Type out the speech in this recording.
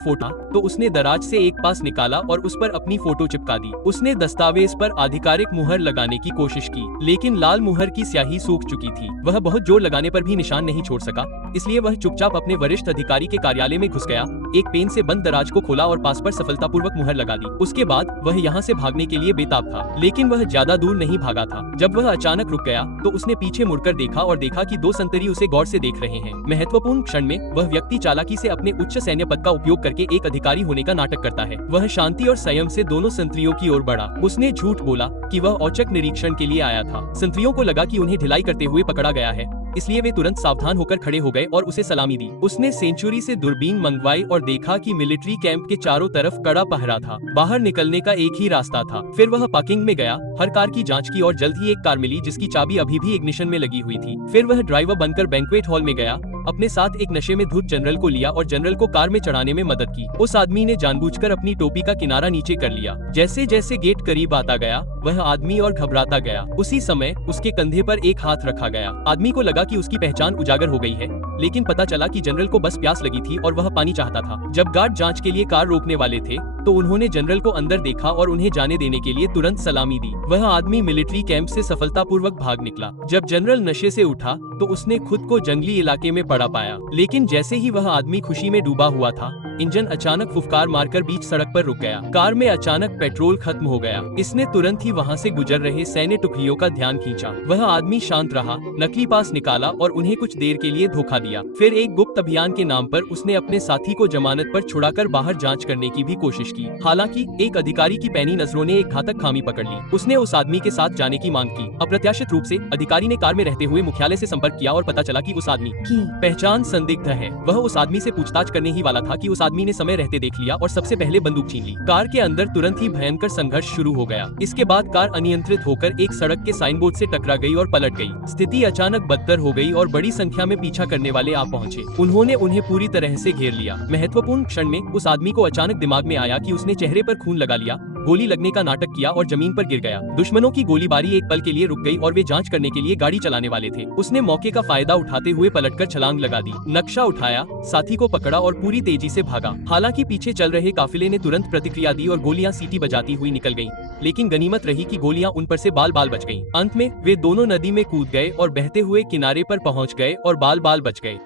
Photo तो उसने दराज से एक पास निकाला और उस पर अपनी फोटो चिपका दी। उसने दस्तावेज पर आधिकारिक मुहर लगाने की कोशिश की, लेकिन लाल मुहर की स्याही सूख चुकी थी। वह बहुत जोर लगाने पर भी निशान नहीं छोड़ सका, इसलिए वह चुपचाप अपने वरिष्ठ अधिकारी के कार्यालय में घुस गया, एक पेन से बंद दराज को खोला और पास पर सफलतापूर्वक मुहर लगा दी। उसके बाद वह यहाँ से भागने के लिए बेताब था, लेकिन वह ज्यादा दूर नहीं भागा था। जब वह अचानक रुक गया तो उसने पीछे मुड़कर देखा और देखा कि दो संतरी उसे गौर से देख रहे हैं। महत्वपूर्ण क्षण में वह व्यक्ति चालाकी से अपने उच्च सैन्य पद का उपयोग करके एक अधिकारी होने का नाटक करता है। वह शांति और संयम से दोनों संतरियों की ओर बढ़ा। उसने झूठ बोला कि वह औचक निरीक्षण के लिए आया था। संतरियों को लगा कि उन्हें ढिलाई करते हुए पकड़ा गया है, इसलिए वे तुरंत सावधान होकर खड़े हो गए और उसे सलामी दी। उसने सेंचुरी से दूरबीन मंगवाई और देखा कि मिलिट्री कैंप के चारों तरफ कड़ा पहरा था। बाहर निकलने का एक ही रास्ता था। फिर वह पार्किंग में गया, हर कार की जांच की और जल्द ही एक कार मिली जिसकी चाबी अभी भी इग्निशन में लगी हुई थी। फिर वह ड्राइवर बनकर बैंक्वेट हॉल में गया, अपने साथ एक नशे में धुत जनरल को लिया और जनरल को कार में चढ़ाने में मदद की। उस आदमी ने जानबूझकर अपनी टोपी का किनारा नीचे कर लिया। जैसे जैसे गेट करीब आता गया वह आदमी और घबराता गया। उसी समय उसके कंधे पर एक हाथ रखा गया। आदमी को लगा कि उसकी पहचान उजागर हो गई है, लेकिन पता चला कि जनरल को बस प्यास लगी थी और वह पानी चाहता था। जब गार्ड जांच के लिए कार रोकने वाले थे तो उन्होंने जनरल को अंदर देखा और उन्हें जाने देने के लिए तुरंत सलामी दी। वह आदमी मिलिट्री कैंप से सफलतापूर्वक भाग निकला। जब जनरल नशे से उठा तो उसने खुद को जंगली इलाके में पड़ा पाया, लेकिन जैसे ही वह आदमी खुशी में डूबा हुआ था, इंजन अचानक फुफकार मारकर बीच सड़क पर रुक गया। कार में अचानक पेट्रोल खत्म हो गया। इसने तुरंत ही वहाँ से गुजर रहे सैन्य टुकड़ियों का ध्यान खींचा। वह आदमी शांत रहा, नकली पास निकाला और उन्हें कुछ देर के लिए धोखा दिया। फिर एक गुप्त अभियान के नाम पर उसने अपने साथी को जमानत पर छुड़ाकर बाहर जांच करने की भी कोशिश की। हालांकि एक अधिकारी की पैनी नजरों ने एक घातक खामी पकड़ ली। उसने उस आदमी के साथ जाने की मांग की। अप्रत्याशित रूप से अधिकारी ने कार में रहते हुए मुख्यालय से संपर्क किया और पता चला कि उस आदमी की पहचान संदिग्ध है। वह उस आदमी से पूछताछ करने ही वाला था कि उस आदमी ने समय रहते देख लिया और सबसे पहले बंदूक छीन ली। कार के अंदर तुरंत ही भयंकर संघर्ष शुरू हो गया। इसके बाद कार अनियंत्रित होकर एक सड़क के साइन बोर्ड से टकरा गई और पलट गई। स्थिति अचानक बदतर हो गई और बड़ी संख्या में पीछा करने वाले आ पहुंचे। उन्होंने उन्हें पूरी तरह से घेर लिया। महत्वपूर्ण क्षण में उस आदमी को अचानक दिमाग में आया कि उसने चेहरे पर खून लगा लिया, गोली लगने का नाटक किया और जमीन पर गिर गया। दुश्मनों की गोलीबारी एक पल के लिए रुक गई और वे जांच करने के लिए गाड़ी चलाने वाले थे। उसने मौके का फायदा उठाते हुए पलटकर छलांग लगा दी, नक्शा उठाया, साथी को पकड़ा और पूरी तेजी से भागा। हालांकि पीछे चल रहे काफिले ने तुरंत प्रतिक्रिया दी और गोलियां सीटी बजाती हुई निकल गईं, लेकिन गनीमत रही कि गोलियां उन पर से बाल बाल बच गईं। अंत में वे दोनों नदी में कूद गए और बहते हुए किनारे पर पहुंच गए और बाल बाल बच गए।